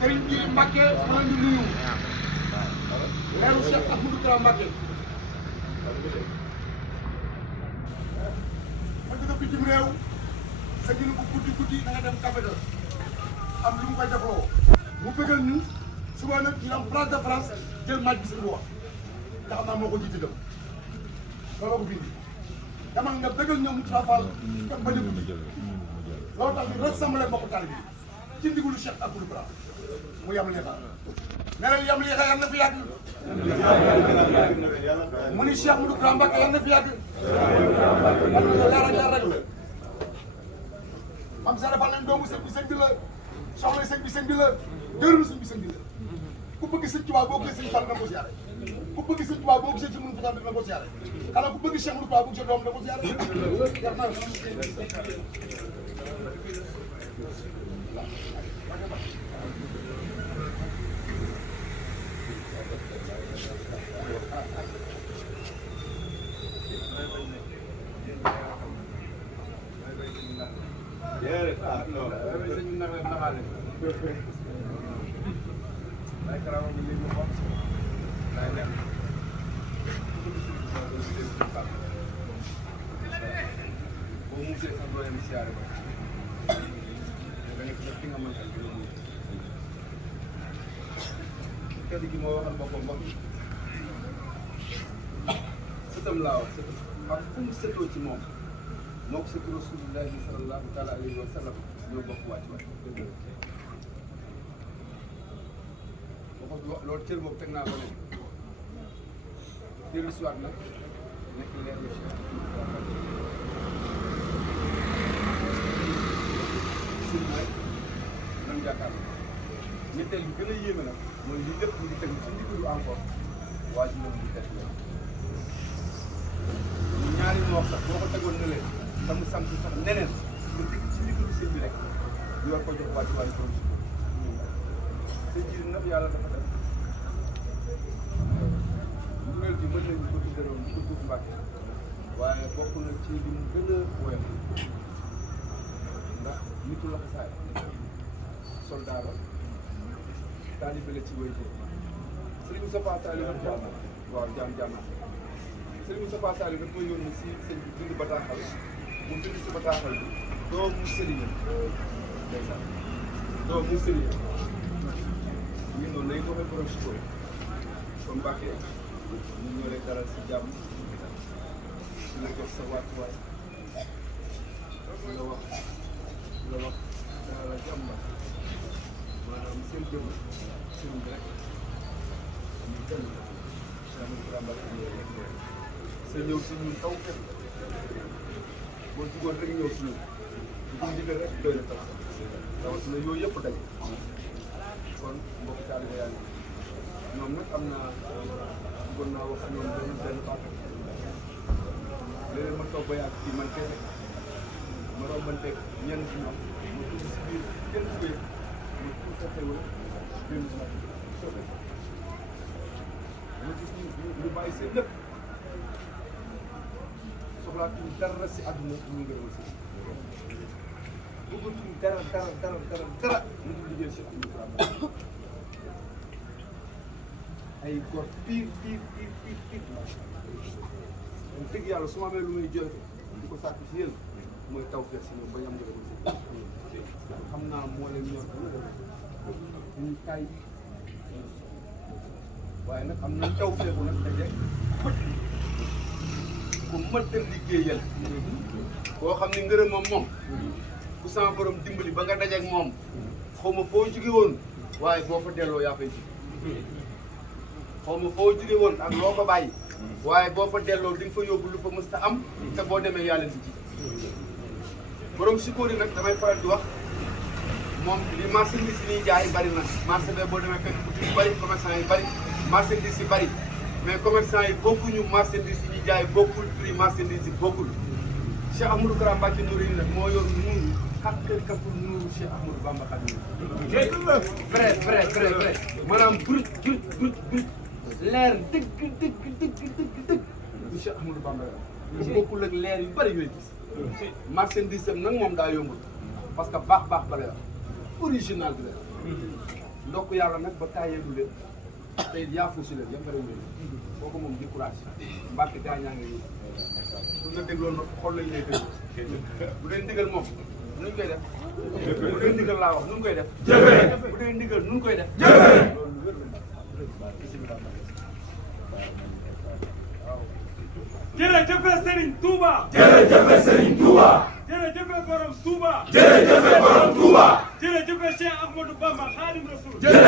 Serigne Djily Mbacké maa ngi nuyu leeru Cheikh Ahmadou Kara Mbacké ma jóge bitim réew sa ginu bu guddi da nga dem café ga am lu mu koy defloo mu bëggal ñu suba nag ñu am place de France jël maaj bi si lu wax ndax naa moo ko jiite dem looloo ko bindi dama nga bëggal ñoom Moustapha Fall ak ba déglu loolu tax ñu rassemblé mbokku taalibe bi ci ndigalu Cheikh Ahmadou Kara mu yam li xaar melal yam li xaar yal na fi yàgg mu ni Cheikh Ahmadou Kara Mbacké yal na fi yàgg leer rek am sa defal leen doomu sëñ bi sëñ bi la soxla sëñ bi sëñ bi la gërëm sëñ bi sëñ bi la ku bëgg sëñ Tuubaa boo gisee sëñ Fall na ko siyaare ku bëgg sëñ Tuubaa boo gisee ci mënu fataan na ko siyaare xanaa ku bëgg Cheikh Ahmadou Kara bu gisee doom na ko siyaare jar na kër gi moo waxal boppam wax sëtam laa wax sëtam ak fu mu sëtoo ci moom moo ko sëtu Rasulullahi sallallahu taala alayhi wa sallam ñoo bokk wàcc loolu cër boobu teg naa ko ne dellu si waat nag nekk leer la si nag nan jàkkaarloo ñetteel bi gën a yéeme nag mooy li lépp ñu ngi tegu ci ndigalu encore waa ji moom ñu teg loolu ñaari moo sax boo ko tegoon ne leen te mu sant sax neneen nga dégg ci ndigalu sëñ bi rek ñu war ko jox wàcc waayu projet sëñ ji nag yàlla dafa def dugal bi mën nañu ko tudderoon ñu ko tudd Mbàkke waaye bokk na ci li mu gën a woyof ndax nitu la ko saay soldat la taalibe la ci wéy Serigne Moustapha Saliou waaw jaam Serigne Moustapha Saliou daf ma yónni si sëñ bi bind bataaxal mu bind si bataaxal bi doomu Serigne ndeysaan doomu Serigne ñu noonu lay doxee borom si koy kon Mbàkke ñu ñoo lay dalal si jàmm si la jox sa wàccuwaay la wax dalal jàmm maanaam seen jëm seen rek ñu kenn sa ñëw si ñun taw fekk boo jugoon rek ñëw si ñun di ko ndigal rek doy na taw rawatina yooyu yëpp daje kon mbokk taalibe yaa ngi ñoom nag am naa bëggoon naa wax ñoom benn baat léeg-léeg ma toog ba yàgg fii man kese ma rombanteeg ñenn si ñoom ma dugg si biir kenn si biir ma tuuti fexewul benn si ñoom ma gis ñu bàyyi seen lépp soxlaatuñu dara si àdduna ñu ngërëmal si bëggatuñu dara ñu ngi liggéey si àdduna ay góor pire dëgg yàlla su ma amee lu muy jël di ko sàkk si yéen mooy taw feex si ñoom ba ñu am ngërëmal si xam naa moo leen ñor ñu tay waaye nag am na taw feexu nag daje ku mët a liggéeyal boo xam ne ngërëmam moom ku sama borom dimbali ba nga dajeeg moom xaw ma foo jóge woon waaye boo fa delloo yaa fay ji xaw ma foo jóge woon ak loo fa bàyyi waaye boo fa delloo di nga fa yóbbu lu fa mës ta am te boo demee yaa leen di ji borom Sikori nag damay faral di wax moom li marchandise yi ñuy jaay bari na marché be boo demee fekk boutique yu bari commerçant yi bari marchandise yi bari mais commerçant yi bokkuñu marchandise yi ñuy jaay bokkul prix marchandise yi bokkul Cheikh Ahmadou Kara Mbacké Noreyni nag moo yor nuuru xàqeekatu nuuru Cheikh Ahmadou Bamba Xaadimu vrai maanaam brut leer dëgg bu Cheikh Ahmadou Bamba la bu bokkul ak leer yu bari yooyu gis marchandise am nag moom daa yombul parce que baax ba la yor original bi la yor ndokk yàlla nag ba taayeelu leen tey yaafu si leen yëpp leen kooku moom di courage mbàkk gaañaa ngi nii bu nga dégloo nag xool lañ lay déglu bu dee ndigal moom nuñ koy def bu dee ndigal laa wax nuñ koy def bu dee ndigal nuñ koy def loolu wér jërëjëf Serigne Touba. jërëjëf Serigne Touba. jërëjëf borom Touba. jërëjëf borom Touba. jërëjëf Cheikh Ahmadou Bamba Khadim Rasoul.